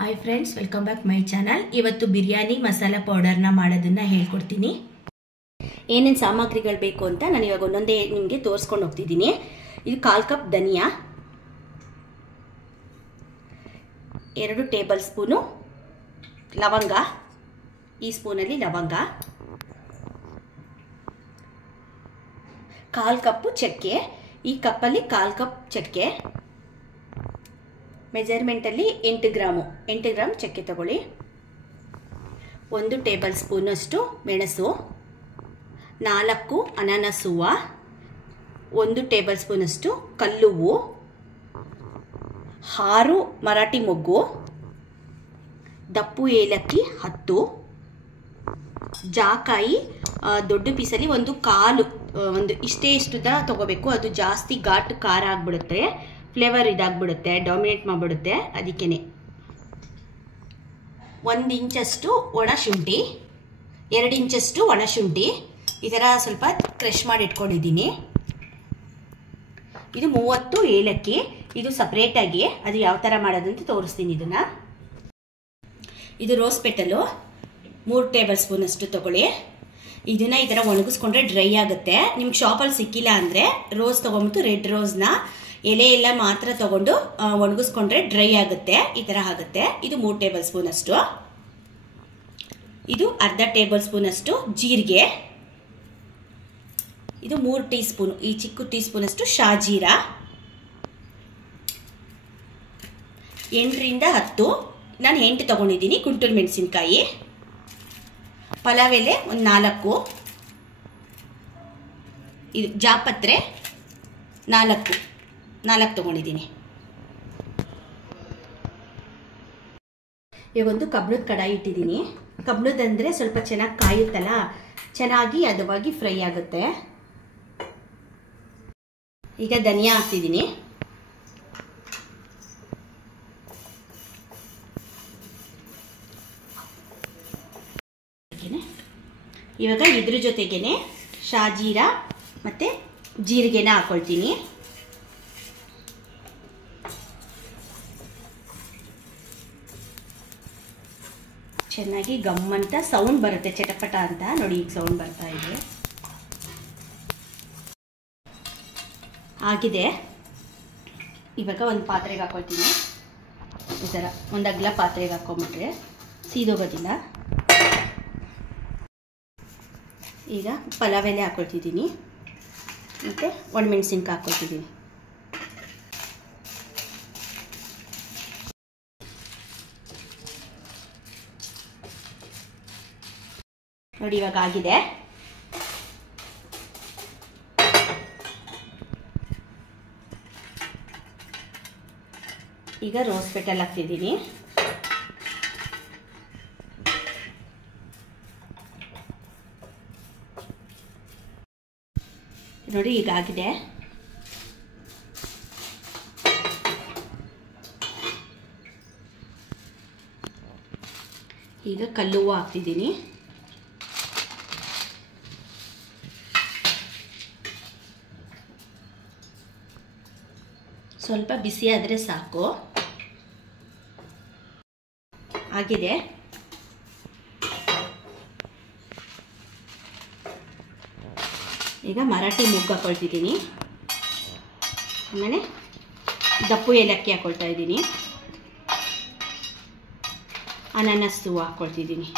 Hi friends, welcome back my channel. ಇವತ್ತು ಬಿರಿಯಾನಿ ಮಸಾಲಾ ಪೌಡರ್ನ ಮಾಡೋದನ್ನ ಹೇಳ್ಕೊಡ್ತೀನಿ. ಏನೇನು ಸಾಮಗ್ರಿಗಳು ಬೇಕು ಅಂತ ನಾನು ಇವಾಗ ಒಂದೊಂದೇ ನಿಮಗೆ ತೋರಿಸ್ಕೊಂಡು ಹೋಗ್ತಿದ್ದೀನಿ. ಇದು 1/4 ಕಪ್ ಧನಿಯಾ, 2 ಟೇಬಲ್ ಸ್ಪೂನು ಲವಂಗ, ಈ ಸ್ಪೂನಲ್ಲಿ ಲವಂಗ, 1/4 ಕಪ್ಪು ಚಕ್ಕೆ, ಈ ಕಪ್ಪಲ್ಲಿ 1/4 ಕಪ್ ಚಕ್ಕೆ, ಮೆಜರ್ಮೆಂಟಲ್ಲಿ 8 ಗ್ರಾಮ್ ಚಕ್ಕೆ ತಗೊಳ್ಳಿ, 1 ಟೇಬಲ್ ಸ್ಪೂನಷ್ಟು ಮೆಣಸು, 4 ಅನಾನಸ್ ಹೂವು, 1 ಟೇಬಲ್ ಸ್ಪೂನಷ್ಟು ಕಲ್ಲುವ್ವು, 6 ಮರಾಠಿ ಮೊಗ್ಗು, ದಪ್ಪು ಏಲಕ್ಕಿ 10, ಜಾಕಾಯಿ ದೊಡ್ಡ ಪೀಸಲ್ಲಿ ಒಂದು ಇಷ್ಟುದ ತಗೋಬೇಕು. ಅದು ಜಾಸ್ತಿ ಘಾಟು ಖಾರ ಆಗಿಬಿಡುತ್ತೆ, ಫ್ಲೇವರ್ ಇದಾಗ್ಬಿಡುತ್ತೆ, ಡಾಮಿನೇಟ್ ಮಾಡಿಬಿಡುತ್ತೆ. ಅದಕ್ಕೇನೆ 1 ಇಂಚಷ್ಟು ಒಣ ಶುಂಠಿ, 2 ಇಂಚಷ್ಟು ಒಣ ಶುಂಠಿ ಈ ಥರ ಸ್ವಲ್ಪ ಕ್ರಷ್ ಮಾಡಿ ಇಟ್ಕೊಂಡಿದ್ದೀನಿ. ಇದು 30 ಏಲಕ್ಕಿ, ಇದು ಸಪ್ರೇಟಾಗಿ ಅದು ಯಾವ ಥರ ಮಾಡೋದಂತ ತೋರಿಸ್ತೀನಿ. ಇದು ರೋಸ್ ಪೆಟಲು 3 ಟೇಬಲ್ ಸ್ಪೂನ್ ಅಷ್ಟು ತಗೊಳ್ಳಿ. ಇದನ್ನ ಈ ಥರ ಒಣಗಿಸ್ಕೊಂಡ್ರೆ ಡ್ರೈ ಆಗುತ್ತೆ. ನಿಮ್ಗೆ ಶಾಪಲ್ಲಿ ಸಿಕ್ಕಿಲ್ಲ ಅಂದರೆ ರೋಸ್ ತೊಗೊಂಬಿಟ್ಟು ರೆಡ್ ರೋಸ್ನ ಎಲೆ ಎಲ್ಲ ಮಾತ್ರ ತಗೊಂಡು ಒಣಗಿಸ್ಕೊಂಡ್ರೆ ಡ್ರೈ ಆಗುತ್ತೆ, ಈ ಥರ ಆಗುತ್ತೆ. ಇದು 3 ಟೇಬಲ್ ಸ್ಪೂನ್ ಅಷ್ಟು. ಇದು ಅರ್ಧ ಟೇಬಲ್ ಸ್ಪೂನ್ ಅಷ್ಟು ಜೀರಿಗೆ, ಇದು 3 ಟೀ ಸ್ಪೂನ್, ಈ ಚಿಕ್ಕ ಟೀ ಸ್ಪೂನ್ ಅಷ್ಟು ಶಾಜೀರಾ, 8 ರಿಂದ 10 ನಾನು 8 ತಗೊಂಡಿದ್ದೀನಿ ಗುಂಟೂರು ಮೆಣಸಿನ್ಕಾಯಿ, ಪಲಾವ್ ಎಲೆ ಒಂದು 4, ಇದು ಜಾಪತ್ರೆ 4 ತಗೊಂಡಿದ್ದೀನಿ. ಇವಾಗೊಂದು ಕಬ್ಬಿಣದ ಕಡಾಯಿ ಇಟ್ಟಿದ್ದೀನಿ. ಕಬ್ಬಿಣದಂದರೆ ಸ್ವಲ್ಪ ಚೆನ್ನಾಗಿ ಕಾಯುತ್ತಲ್ಲ, ಚೆನ್ನಾಗಿ ಹದವಾಗಿ ಫ್ರೈ ಆಗುತ್ತೆ. ಈಗ ಧನಿಯಾ ಹಾಕ್ತಿದ್ದೀನಿ. ಇವಾಗ ಇದ್ರ ಜೊತೆಗೇನೆ ಶಾಜೀರಾ ಮತ್ತು ಜೀರಿಗೆನ ಹಾಕ್ಕೊಳ್ತೀನಿ. ಚೆನ್ನಾಗಿ ಗಮ್ಮಂತ ಸೌಂಡ್ ಬರುತ್ತೆ, ಚಟಪಟ ಅಂತ ನೋಡಿ. ಈಗ ಸೌಂಡ್ ಬರ್ತಾ ಇದೆ. ಆಗಿದೆ. ಇವಾಗ ಒಂದು ಪಾತ್ರೆಗೆ ಹಾಕ್ಕೊಳ್ತೀನಿ. ಈ ಥರ ಒಂದು ಅಗಲ ಪಾತ್ರೆಗೆ ಹಾಕ್ಕೊಂಬಿಟ್ರೆ ಸೀದೋಗೋದಿಲ್ಲ. ಈಗ ಪಲಾವ್ ಎಲೆ ಹಾಕ್ಕೊಳ್ತಿದ್ದೀನಿ ಮತ್ತು ಒಣಮೆಣಸಿನ್ಕಾಯಿ ಹಾಕ್ಕೊಳ್ತಿದ್ದೀನಿ. ನೋಡಿ ಇವಾಗ ಆಗಿದೆ. ಈಗ ರೋಸ್ ಪೆಟಲ್ ಹಾಕ್ತಿದ್ದೀನಿ. ನೋಡಿ ಈಗ ಆಗಿದೆ. ಈಗ ಕಲ್ಲುವ್ವು ಹಾಕ್ತಿದ್ದೀನಿ. ಸ್ವಲ್ಪ ಬಿಸಿ ಆದರೆ ಸಾಕು. ಆಗಿದೆ. ಈಗ ಮರಾಠಿ ಮೊಗ್ಗು ಹಾಕ್ಕೊಳ್ತಿದ್ದೀನಿ. ಆಮೇಲೆ ದಪ್ಪು ಏಲಕ್ಕಿ ಹಾಕ್ಕೊಳ್ತಾ ಇದ್ದೀನಿ. ಅನಾನಸ್ ಹೂವು ಹಾಕ್ಕೊಳ್ತಿದ್ದೀನಿ.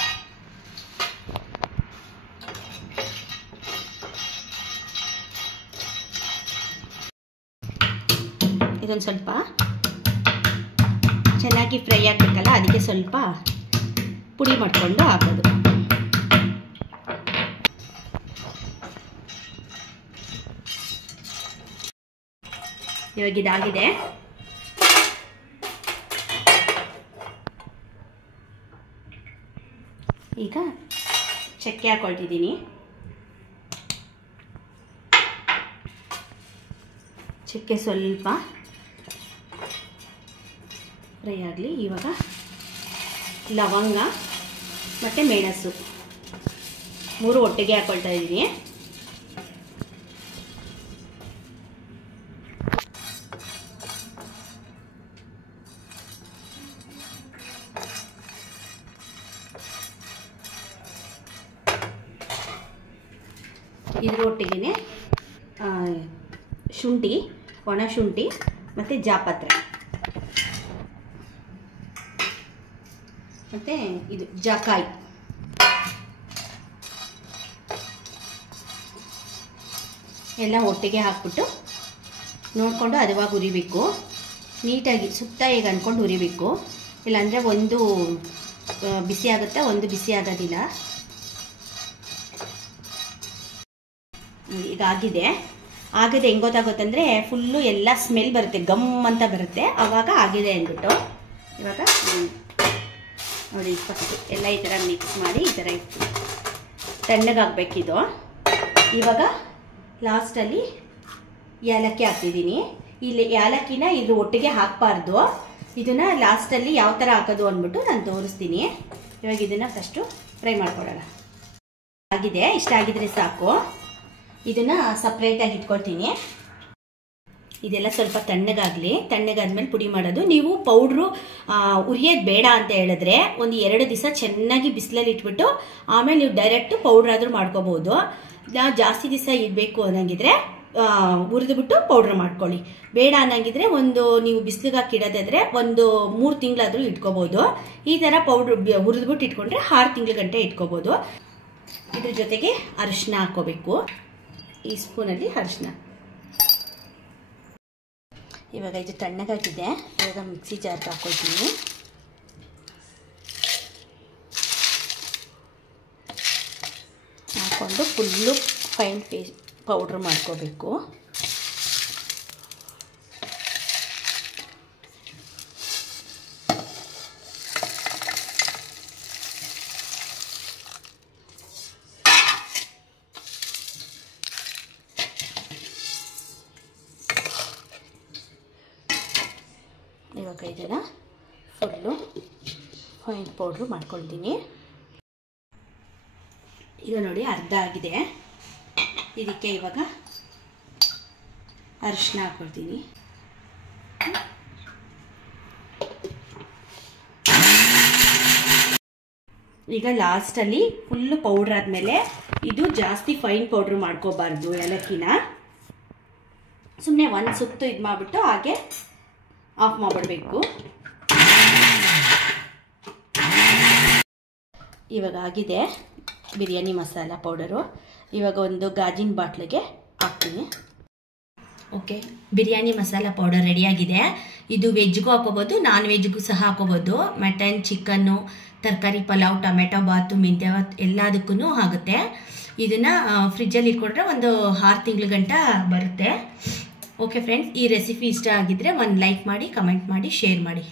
ಇದೊಂದು ಸ್ವಲ್ಪ ಚೆನ್ನಾಗಿ ಫ್ರೈ ಆಗಬೇಕಲ್ಲ, ಅದಕ್ಕೆ ಸ್ವಲ್ಪ ಪುಡಿ ಮಾಡಿಕೊಂಡು ಹಾಕೋದು. ಇವಾಗ ಇದಾಗಿದೆ. ಈಗ ಚಕ್ಕೆ ಹಾಕ್ಕೊಳ್ತಿದ್ದೀನಿ. ಚಕ್ಕೆ ಸ್ವಲ್ಪ ಫ್ರೈ ಆಗಲಿ. ಇವಾಗ ಲವಂಗ ಮತ್ತು ಮೆಣಸು 3 ಒಟ್ಟಿಗೆ ಹಾಕ್ಕೊಳ್ತಾ ಇದ್ದೀನಿ. ಇದರೊಟ್ಟಿಗೆ ಶುಂಠಿ, ಒಣ ಶುಂಠಿ ಮತ್ತು ಜಾಪತ್ರೆ ಮತ್ತು ಇದು ಜಾಕಾಯಿ ಎಲ್ಲ ಒಟ್ಟಿಗೆ ಹಾಕ್ಬಿಟ್ಟು ನೋಡಿಕೊಂಡು ಹದವಾಗಿ ಹುರಿಬೇಕು. ನೀಟಾಗಿ ಸುತ್ತ ಈಗ ಅಂದ್ಕೊಂಡು ಹುರಿಬೇಕು, ಇಲ್ಲಾಂದರೆ ಒಂದು ಬಿಸಿ ಆಗುತ್ತೆ, ಒಂದು ಬಿಸಿ ಆಗೋದಿಲ್ಲ. ಈಗ ಆಗದೆ ಹೆಂಗೆ ಗೊತ್ತಾಗುತ್ತಂದರೆ ಫುಲ್ಲು ಎಲ್ಲ ಸ್ಮೆಲ್ ಬರುತ್ತೆ, ಗಮ್ ಅಂತ ಬರುತ್ತೆ, ಆವಾಗ ಆಗಿದೆ ಅಂದ್ಬಿಟ್ಟು. ಇವಾಗ ನೋಡಿ ಫಸ್ಟ್ ಎಲ್ಲ ಈ ಥರ ಮಿಕ್ಸ್ ಮಾಡಿ ಈ ಥರ ಇಟ್ಟು ತಣ್ಣಗಾಗಬೇಕಿದು. ಇವಾಗ ಲಾಸ್ಟಲ್ಲಿ ಏಲಕ್ಕಿ ಹಾಕ್ತಿದ್ದೀನಿ. ಇಲ್ಲಿ ಏಲಕ್ಕಿನ ಇದ್ರ ಒಟ್ಟಿಗೆ ಹಾಕಬಾರ್ದು, ಇದನ್ನು ಲಾಸ್ಟಲ್ಲಿ ಯಾವ ಥರ ಹಾಕೋದು ಅಂದ್ಬಿಟ್ಟು ನಾನು ತೋರಿಸ್ತೀನಿ. ಇವಾಗ ಇದನ್ನು ಫಸ್ಟು ಫ್ರೈ ಮಾಡ್ಕೊಳ್ಳೋಣ. ಆಗಿದೆ, ಇಷ್ಟ ಆಗಿದ್ರೆ ಸಾಕು. ಇದನ್ನು ಸಪ್ರೇಟಾಗಿ ಇಟ್ಕೊಳ್ತೀನಿ. ಇದೆಲ್ಲ ಸ್ವಲ್ಪ ತಣ್ಣಗಾಗಲಿ. ತಣ್ಣಗಾದ್ಮೇಲೆ ಪುಡಿ ಮಾಡೋದು. ನೀವು ಪೌಡ್ರು ಉರಿಯೋದು ಬೇಡ ಅಂತ ಹೇಳಿದ್ರೆ ಒಂದು 2 ದಿವಸ ಚೆನ್ನಾಗಿ ಬಿಸಿಲಲ್ಲಿ ಇಟ್ಬಿಟ್ಟು ಆಮೇಲೆ ನೀವು ಡೈರೆಕ್ಟ್ ಪೌಡ್ರ್ ಆದರೂ ಮಾಡ್ಕೋಬೋದು. ನಾವು ಜಾಸ್ತಿ ದಿವಸ ಇಡಬೇಕು ಅನ್ನಂಗಿದ್ರೆ ಹುರಿದ್ಬಿಟ್ಟು ಪೌಡ್ರ್ ಮಾಡ್ಕೊಳ್ಳಿ. ಬೇಡ ಅನ್ನಂಗಿದ್ರೆ ನೀವು ಬಿಸಿಲಿಗೆ ಇಡೋದಾದ್ರೆ ಒಂದು 3 ತಿಂಗಳಾದರೂ ಇಟ್ಕೋಬೋದು. ಈ ಥರ ಪೌಡ್ರ್ ಹುರಿದ್ಬಿಟ್ಟು ಇಟ್ಕೊಂಡ್ರೆ 6 ತಿಂಗಳ ಗಂಟೆ ಇಟ್ಕೋಬೋದು. ಇದ್ರ ಜೊತೆಗೆ ಅರಿಶಿನ ಹಾಕೋಬೇಕು, ಈ ಸ್ಪೂನಲ್ಲಿ ಅರಿಶಿನ. ಇವಾಗ ಇದು ತಣ್ಣಗಾಗಿದೆ. ಇವಾಗ ಮಿಕ್ಸಿ ಜಾರ್ಗೆ ಹಾಕೊಳ್ತೀನಿ. ಹಾಕ್ಕೊಂಡು ಫುಲ್ಲು ಫೈನ್ ಪೌಡ್ರ್ ಮಾಡ್ಕೋಬೇಕು. ಇವಾಗ ಇದನ್ನು ಫುಲ್ಲು ಫೈನ್ ಪೌಡ್ರು ಮಾಡ್ಕೊಳ್ತೀನಿ. ಈಗ ನೋಡಿ ಅರ್ಧ ಆಗಿದೆ. ಇದಕ್ಕೆ ಇವಾಗ ಅರಿಶಿನ ಹಾಕ್ಕೊಳ್ತೀನಿ. ಈಗ ಲಾಸ್ಟಲ್ಲಿ ಫುಲ್ಲು ಪೌಡ್ರ್ ಆದಮೇಲೆ ಇದು ಜಾಸ್ತಿ ಫೈನ್ ಪೌಡ್ರು ಮಾಡ್ಕೋಬಾರ್ದು ಏಲಕ್ಕಿನ. ಸುಮ್ಮನೆ ಒಂದು ಸುತ್ತು ಇದು ಮಾಡಿಬಿಟ್ಟು ಹಾಗೆ ಆಫ್ ಮಾಡಿಬಿಡಬೇಕು. ಇವಾಗ ಆಗಿದೆ ಬಿರಿಯಾನಿ ಮಸಾಲ ಪೌಡರು. ಇವಾಗ ಒಂದು ಗಾಜಿನ ಬಾಟ್ಲಿಗೆ ಹಾಕ್ತೀನಿ. ಓಕೆ, ಬಿರಿಯಾನಿ ಮಸಾಲ ಪೌಡರ್ ರೆಡಿಯಾಗಿದೆ. ಇದು ವೆಜ್ಗೂ ಹಾಕೋಬೋದು, ನಾನ್ ವೆಜ್ಗೂ ಸಹ ಹಾಕೋಬೋದು. ಮಟನ್, ಚಿಕನ್ನು, ತರಕಾರಿ ಪಲಾವ್, ಟೊಮೆಟೊ ಬಾತು, ಮೆಂತ್ಯ ಬಾತ್ ಎಲ್ಲದಕ್ಕೂ ಆಗುತ್ತೆ. ಇದನ್ನು ಫ್ರಿಜ್ಜಲ್ಲಿ ಇಟ್ಕೊಂಡ್ರೆ ಒಂದು 6 ತಿಂಗಳ ಗಂಟ ಬರುತ್ತೆ. ಓಕೆ ಫ್ರೆಂಡ್ಸ್, ಈ ರೆಸಿಪಿ ಇಷ್ಟ ಆಗಿದ್ರೆ ಒಂದು ಲೈಕ್ ಮಾಡಿ, ಕಮೆಂಟ್ ಮಾಡಿ, ಶೇರ್ ಮಾಡಿ.